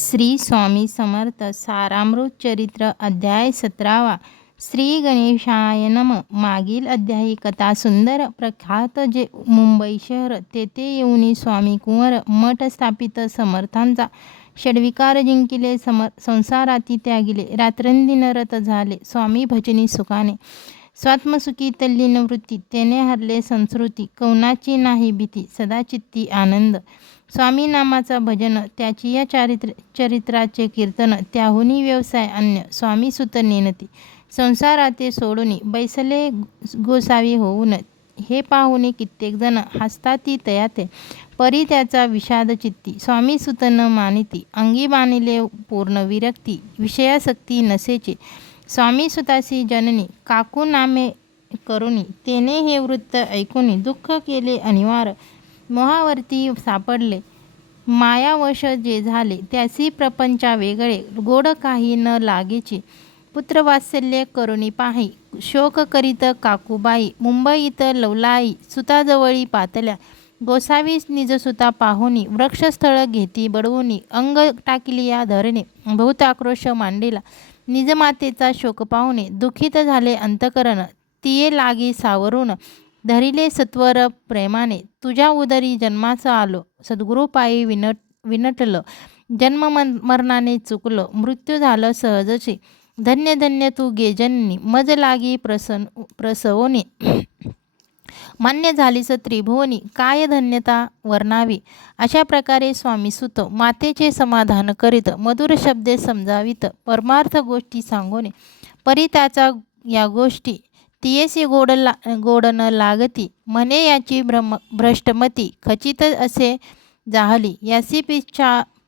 श्री स्वामी समर्थ सारामृत चरित्र अध्याय 17वा. श्री गणेशाय नम. मागील अध्यायी कथा सुंदर प्रख्यात जे मुंबई शहर तेथे येऊनी स्वामी कुंवर मठ स्थापित समर्थांचा षड्विकार जिंकिले संसाराती त्यागिले रात्रंदिनरत झाले स्वामी भजनी सुखाने स्वात्मसुखी तल्लीन वृत्ती तेने हरले संस्कृती कौनाची नाही भीती सदाचित्ती आनंद स्वामी नामाचा भजन त्याची या चरित्राचे कीर्तन त्याहुनी व्यवसाय अन्य स्वामी सुत नेनती संसाराते सोडून बैसले गोसावी होऊन हे पाहुणे कित्येक जण हसताती तयाते परी त्याचा विषाद चित्ती स्वामी सुत न मानिती अंगी बाणिले पूर्ण विरक्ती विषयासक्ती नसेचे स्वामी सुतासी जननी काकू नामे करुणी तेने हे वृत्त ऐकुनी दुःख केले अनिवार्य मोहावरती सापडले मायावश जे झाले त्यासी प्रपंचा वेगळे गोड काही न लागेची पुत्रवात्सल्य करुणी पाही शोक करीत काकूबाई मुंबईत लवलाई सुताजवळी पातल्या गोसावी निजसुता पाहुनी वृक्षस्थळ घेती बडवूनी अंग टाकिली या धरणे बहुत आक्रोश मांडीला निजमातेचा शोक पाहुणे दुखित झाले अंतकरण तिये लागी सावरून धरिले सत्वर प्रेमाने तुझ्या उदरी जन्माचा आलो सद्गुरू पायी विनटलं जन्म मरणाने चुकलं मृत्यू झालं सहजचे धन्य धन्य तू गे जननी मज लागी प्रसवोनी मान्य झालीस त्रिभुवनी काय धन्यता वर्णावी. अशा प्रकारे स्वामी सुत मातेचे समाधान करीत मधुर शब्दे समजावित परमार्थ गोष्टी सांगोने परी त्याचा या गोष्टी तियेसी गोड न लागती म्हणे याची भ्रष्टमती खचित असे जाहली याची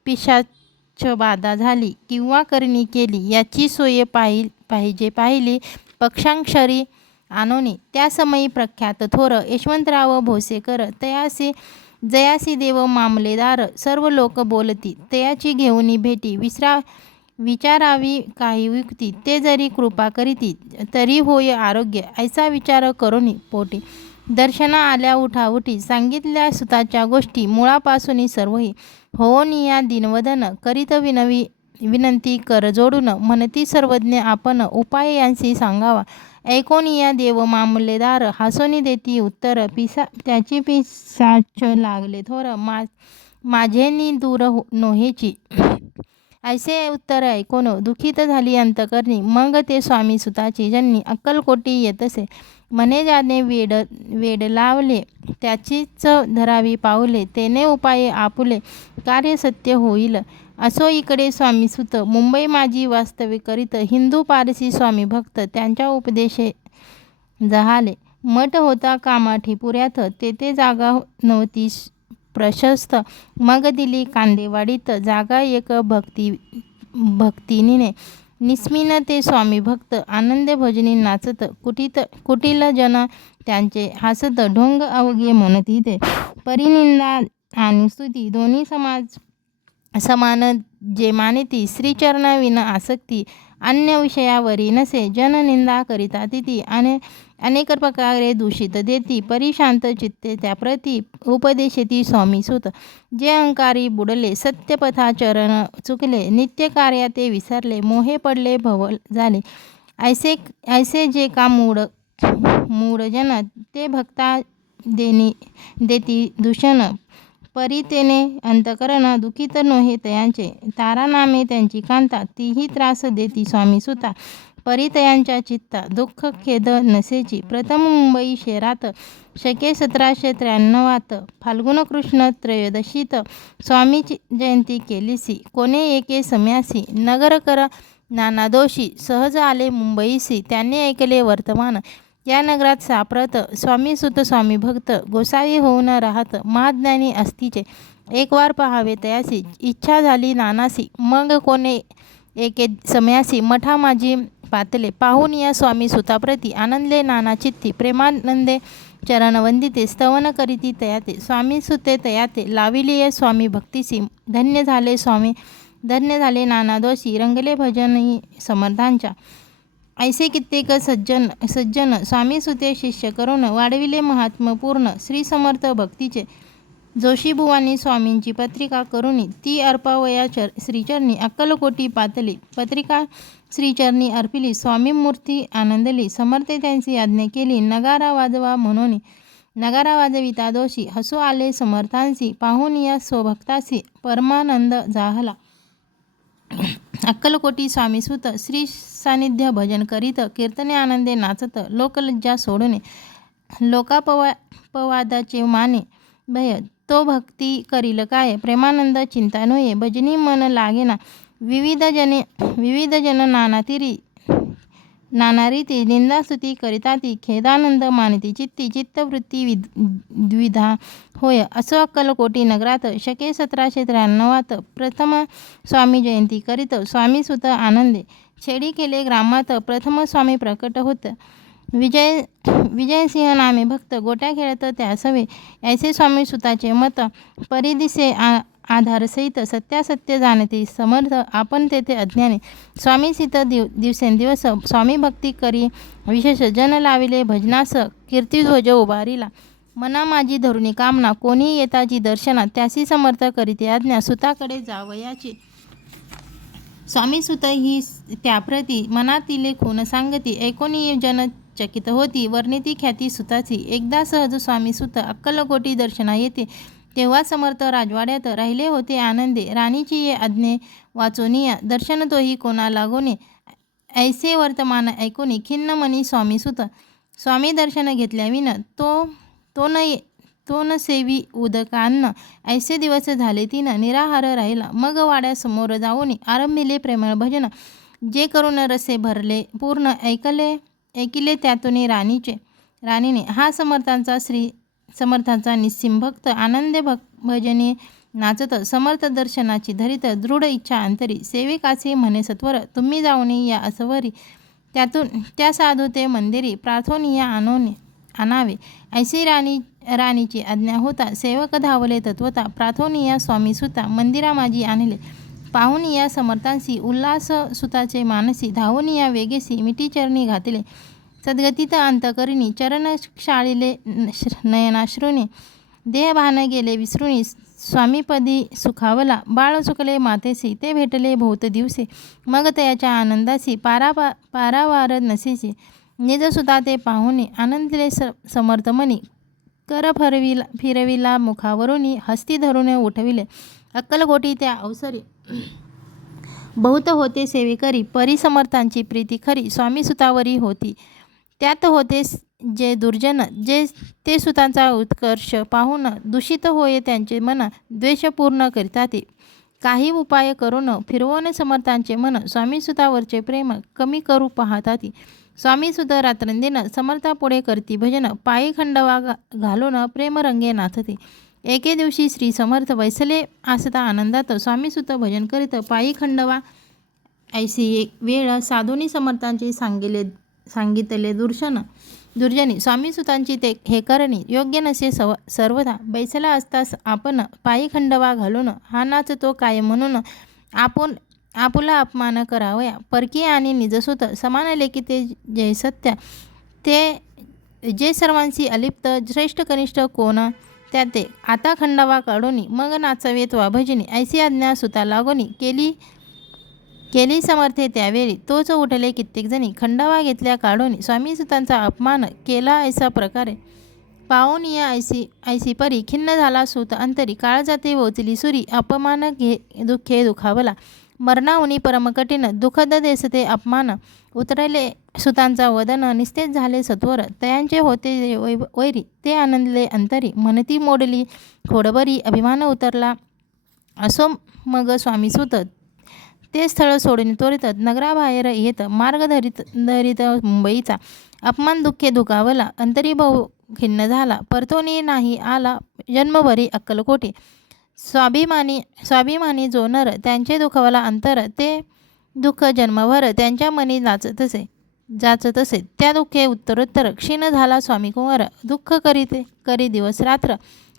पिशाच बाधा झाली किंवा करणी केली याची सोय पाहिली पक्षांक्षरी आणोनी त्या समयी प्रख्यात थोर यशवंतराव भोसेकर जयासी देव मामलेदार सर्व लोक बोलती तयाची घेऊनी भेटी विचारावी काही युक्ती ते जरी कृपा करीती तरी होय आरोग्य ऐसा विचार करुनी पोटी दर्शना आल्या उठाउठी सांगितल्या सुताच्या गोष्टी मुळापासून सर्वही होनिया दिनवदन करीत विनंती कर जोडून म्हणती सर्वज्ञ आपण उपाय यांशी सांगावा ऐकोनिया देव मामलेदार हसोनी देती उत्तर त्याची पिसाच लागले थोर माझेनी दूर नोहेची ऐसे उत्तर ऐकून दुखित झाली अंतकरणी मग ते स्वामी सुताची जननी अक्कलकोटी येतसे म्हणे ज्याने वेड लावले त्याचीच धरावी पावले तेने उपाय आपुले कार्य सत्य होईल. असो इकडे स्वामी सुत मुंबई माझी वास्तव्य करीत हिंदू पारसी स्वामी भक्त त्यांच्या उपदेशे जहाले मठ होता कामाठी पुऱ्यात तेथे जागा नव्हती प्रशस्त मग दिली कांदेवाडीत जागा एक भक्तिनीने निस्मिन ते स्वामी भक्त आनंद भजनी नाचत कुटील जन त्यांचे हसत ढोंग अवघे म्हणती ते परिनिंदा आणि स्तुती दोन्ही समान जे मानिती श्रीचरण विन आसक्ती अन्य विषयावरी नसे जननिंदा करिता तिथी अनेक प्रकारे दूषित देती परिशांत चित्ते त्याप्रती उपदेशेती स्वामी सुत जे अहंकारी बुडले सत्यपथाचरण चुकले नित्य कार्या ते विसरले मोहे पडले भव झाले ऐसे जे का मूढ जन ते भक्ता देती दूषण परी तेने अंतकरण दुखित नोहे तयांचे तारानामे त्यांची कांता तीही त्रास देती स्वामी सुता परी तयांच्या चित्ता दुःख खेद नसेची. प्रथम मुंबई शहरात शके 1793 फाल्गुन कृष्ण त्रयोदशीत स्वामीची जयंती केलीसी कोणे एके सम्यासी नगरकर नाना दोषी सहज आले मुंबईसी त्यांनी ऐकले वर्तमान या नगरात सापडत स्वामी सुत स्वामी भक्त गोसावी होऊन राहत महाज्ञानी असतीचे एक वार पहावे तयासी इच्छा झाली नानासी मग कोणे एके सम्यासी मठा माझी पातले पाहून या स्वामी सुताप्रती आनंदले नाना चित्ती प्रेमानंदे चरण वंदिते स्तवन करीती तयाते स्वामी सुते तयाते लाविली स्वामी भक्तीसी धन्य झाले नाना दोषी रंगले भजनी समर्थांच्या ऐसे कित्येक सज्जन स्वामी सुते शिष्य करून वाढविले महात्मपूर्ण श्री समर्थ भक्तीचे जोशीबुवांनी स्वामींची पत्रिका करुनी ती अर्पावया श्रीचरणी अक्कलकोटी पातली. पत्रिका श्रीचरणी अर्पिली. स्वामी मूर्ती आनंदली. समर्थे त्यांची आज्ञा केली. नगारा वाजवा म्हणून. नगारा वाजविता दोषी. हसू आले समर्थांसी. पाहून या स्वभक्तासी परमानंद जाहला. अक्कलकोटी स्वामीसुत श्री सानिध्य भजन करीत. कीर्तने आनंदे नाचत. लोकलज्जा सोडणे. लोकापवादाचे माने भय. तो भक्ती करील काय. प्रेमानंद चिंता नोये. भजनी मन लागेना. विविध जन नाना रीती निंदास्तुती करिताती. खेदानंद मानती चित्ती. चित्तवृत्ती द्विधा होय. असो अक्कलकोटी नगरात शके 1793 प्रथम स्वामी जयंती करीत. स्वामीसुत आनंदे छेडी केले ग्रामात. प्रथम स्वामी प्रकट होत. विजयसिंह नामे भक्त गोट्या खेळत त्या सवे. ऐसे स्वामी सुताचे मत परिदिसे आधारसहित. सत्यासत्य जाणते समर्थ आपण तेथे अज्ञाने. स्वामीसित दिवसेंदिवस स्वामी भक्ती करी विशेष. जन लाविले भजनास कीर्तिध्वज उभारिला. मना माझी धरुणी कामना. कोणी येताची दर्शना. त्यासी समर्थ करीते आज्ञा. सुताकडे जावयाची. स्वामीसुत ही त्याप्रती मनातिले खून सांगती. ऐकोनी जन चकित होती. वर्णिती ख्याती सुताची. एकदा सहज स्वामीसुत अक्कलकोटी दर्शना येते. तेव्हा समर्थ राजवाड्यात राहिले होते आनंदे. राणीची ये आज्ञे वाचोनिया. दर्शन तोही कोणा लागोने. ऐसे वर्तमान ऐकोनी खिन्न मनी स्वामीसुत. स्वामी दर्शन घेतल्याविन तो न सेवी उदकान्न. ऐसे दिवस झाले तीन निराहार राहिला. मग वाड्यासमोर जाऊन आरंभिले प्रेमळ भजन. जे करून रसे भरले पूर्ण. ऐकिले त्यातून राणीने. हा समर्थांचा निस्सीम भक्त. आनंदे भजने नाचत. समर्थ दर्शनाची धरित. दृढ इच्छा अंतरी. सेविकाचे म्हणे सत्वर. तुम्ही जाऊन या असवरी. त्या साधू ते मंदिरी. प्रार्थोनिया आणावे. ऐसी राणीची आज्ञा होता. सेवक धावले तत्वता. प्रार्थोनिया स्वामी सुता. मंदिरा माझी आणले. पाहून या समर्थांसी उल्हास सुताचे मानसी. धावून या वेगेसी मिठी चरणी घातले. सद्गतीत अंतकरिणी चरण शाळिले नयनाश्रुने. देहभान गेले विसरुनी. स्वामीपदी सुखावला. बाळ सुकले मातेसी. ते भेटले बहुत दिवसे. मग त्याच्या आनंदासी पारावार नसेसी. निजसुता ते पाहुणे आनंदले समर्थमनी. कर फिरविला मुखावरुनी. हस्ती धरून उठविले. अक्कलकोटी त्या अवसरी बहुत होते सेवेकरी. परिसमर्थांची प्रीती खरी स्वामीसुतावरी होती. त्यात होते जे दुर्जन. ते सुतांचा उत्कर्ष पाहून दूषित होय त्यांचे मन. द्वेषपूर्ण करितात. काही उपाय करून फिरवून समर्थांचे मन. स्वामीसुतावरचे प्रेम कमी करू पाहतात. स्वामीसुत रात्रंदिन समर्थापुढे करती भजन. पायी खंडवा घालून प्रेमरंगे नाचते. एके दिवशी श्री समर्थ बैसले आसता आनंदात. स्वामीसुत भजन करीत पायी खंडवा. ऐसी एक वेळ साधूनी समर्थांचे सांगितले दुर्जनी. स्वामीसुतांची ते हे करणी योग्य नसे सर्वथा. बैसला असतास आपण पायी खंडवा घालून. हा नाचतो काय म्हणून आपुला अपमान करावया. परकी आणि निजसुत समान लेखिते जे सत्य. ते जे सर्वांशी अलिप्त श्रेष्ठ कनिष्ठ कोण त्याते. आता खंडवा काढोनी मग नाचवे त्वा भजनी. ऐसी आज्ञा सुता लागोनी. केली समर्थे त्यावेळी. तोच उठले कित्येक जणी. खंडवा घेतल्या काढोनी. स्वामीसुतांचा अपमान केला ऐसा प्रकारे. पाहून या ऐसी परी. खिन्न झाला सूत अंतरी. काळ जाते वोचली सुरी. अपमान दुःखे दुखावला. मरणाहुनी परमकठीण. दुःखद देसते अपमान. उतरले सुतांचा वदन. निस्तेज झाले सत्वर. तयांचे होते वैरी. ते आनंदले अंतरी. म्हणती मोडली खोडबरी. अभिमान उतरला. असो मग स्वामीसुत ते स्थळ सोडून त्वरित नगराबाहेर येत. मार्ग धरीत मुंबईचा. अपमान दुःखे दुखावला. अंतरी बहु खिन्न झाला. परतोनी नाही आला जन्मभरी अक्कलकोटी. स्वाभिमानी जो नर. त्यांचे दुखवला अंतर. ते दुःख जन्मभर त्यांच्या मनी जाचतसे. त्या दुःखे उत्तरोत्तर क्षीण झाला स्वामी कुंवर. दुःख करी दिवस रात्र.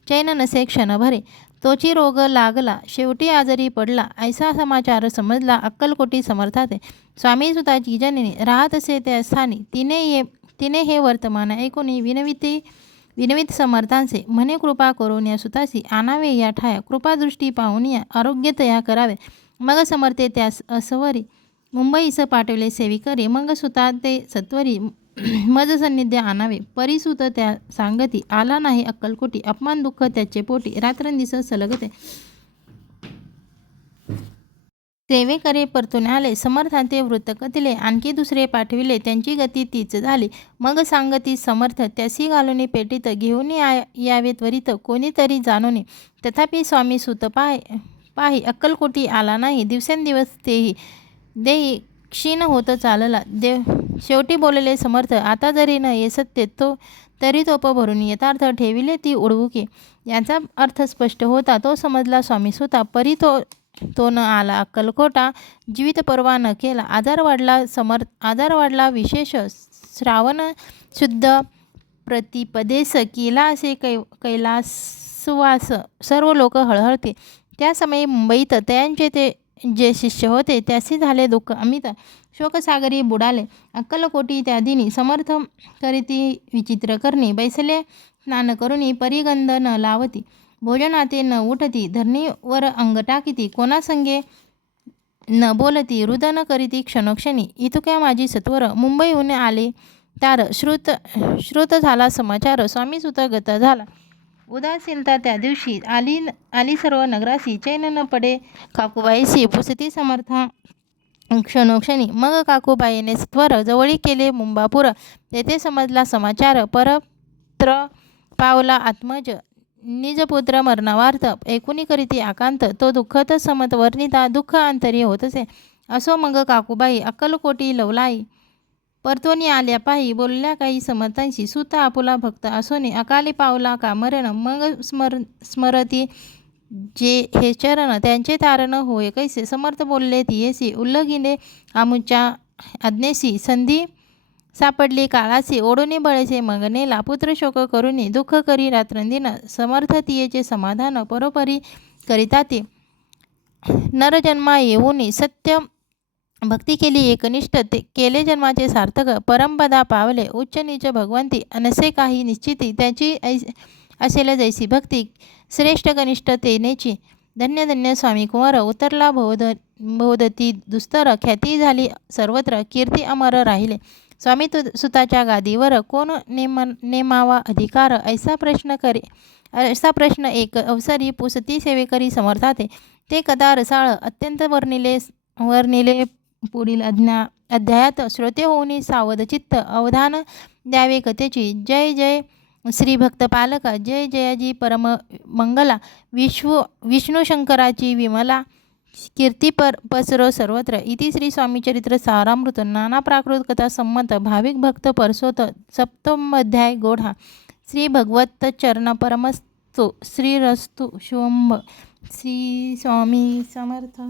चैन नसे क्षणभरे. तोची रोग लागला. शेवटी आजारी पडला. ऐसा समाचार समजला अक्कलकोटी समर्थाते. स्वामीसुताची जननी राहत असे त्या स्थानी. तिने हे वर्तमान ऐकून विनविती विनवित समर्थांचे म्हणे कृपा करून या सुतासी आणावे या ठाया कृपादृष्टी पाहून या आरोग्य तया करावे. मग समर्थे त्यास असवरी मुंबईस पाठवले सेविकरी मग सुता ते सत्वरी मज सन्निध्य आणावे. परिसुत त्या सांगती आला नाही अक्कलकोटी अपमान दुःख त्याचे पोटी रात्रंदिवस सलगते. सेवेकरे परतून आले समर्थांते वृत्त कथिले आणखी दुसरे पाठविले त्यांची गती तीच झाली. मग सांगती समर्थ त्यासी घालून पेटीत घेऊन यावे त्वरित कोणीतरी जाणून. तथापि स्वामी सुत पाही अक्कलकोटी आला नाही दिवसेंदिवस तेही देही क्षीण होत चालला. शेवटी बोलले समर्थ आता जरी न ये सत्य तो तरी तोप भरून यथार्थ ठेविले ती उडवुकी. याचा अर्थ स्पष्ट होता. तो समजला स्वामी सुता परी तो न आला अक्कलकोटा जीवित परवा न केला. आजार वाढला विशेष श्रावण शुद्ध प्रतिपदेस केला असे कैलासवास सर्व लोक हळहळते. त्या समयी मुंबईत त्यांचे ते जे शिष्य होते त्यासी झाले दुःख अमित शोकसागरी बुडाले. अक्कलकोटी त्या दिनी समर्थ करीती विचित्र करणी बैसले स्नान करुणी परिगंध न लावती भोजनाते न उठती धरणीवर अंग टाकीती कोणासंगे न बोलती रुदन करीती क्षणोक्षणी. इतक्या माझी सत्वर मुंबईहून आले तार श्रुत झाला समाचार स्वामी सुत गत झाला. उदासीनता त्या दिवशी आली सर्व नगरासी चैन न पडे काकूबाईसी पुसती समर्था क्षणोक्षणी. मग काकूबाईने सत्वर जवळी केले मुंबापूर तेथे समजला समाचार परत्र पावला आत्मज निजपुत्र मरणावार्थ ऐकुनी करीती आकांत तो दुःखत समत वर्णिता दुःख अंतरी होतसे. असो मग काकूबाई अक्कलकोटी लवलाई परतोनी आल्या पायी बोलल्या काही समर्थांशी सुत आपुला भक्त असोने अकाली पावला कामरण मग स्मरती जे हे चरण त्यांचे तारण होय कैसे. समर्थ बोलले तियेसी उल्लंघिले आमुच्या आज्ञेसी संधी सापडली काळासी ओढुनी बळेचे मगनेला पुत्र शोक करुनी दुःख करी रात्रंदिन समर्थ तियेचे समाधान परोपरी करिता ते. नरजन्मा येऊनी सत्य भक्ती केली एकनिष्ठ ते केले जन्माचे सार्थक परमपदा पावले उच्च नीच भगवंती अनसे काही निश्चिती त्याची असेल जैसी भक्ती श्रेष्ठ कनिष्ठ तेनेची. धन्य धन्य स्वामी कुंवर उतरला बहुदती दुस्तर ख्याती झाली सर्वत्र कीर्ती अमर राहिले. स्वामी सुताच्या गादीवर कोण नेमावा अधिकार ऐसा प्रश्न एक अवसरी पुसती सेवेकरी समर्थाते. ते कदा रसाळ अत्यंत वर्णिले पुढील अध्यायात श्रोते होऊन सावध चित्त अवधान द्यावे कथेची. जय जय श्री भक्तपालक जय जयाजी परम मंगला विष्णू शंकराची विमला कीर्ती पसरो सर्वत्र. इति श्री स्वामीचरित्र सारामृत नाना प्राकृत कथा संमत भाविक भक्त परसोत सप्तमोध्याय गोढा. श्री भगवत चरण परमस्तु श्रीरस्तु शुभम. श्री स्वामी समर्थ.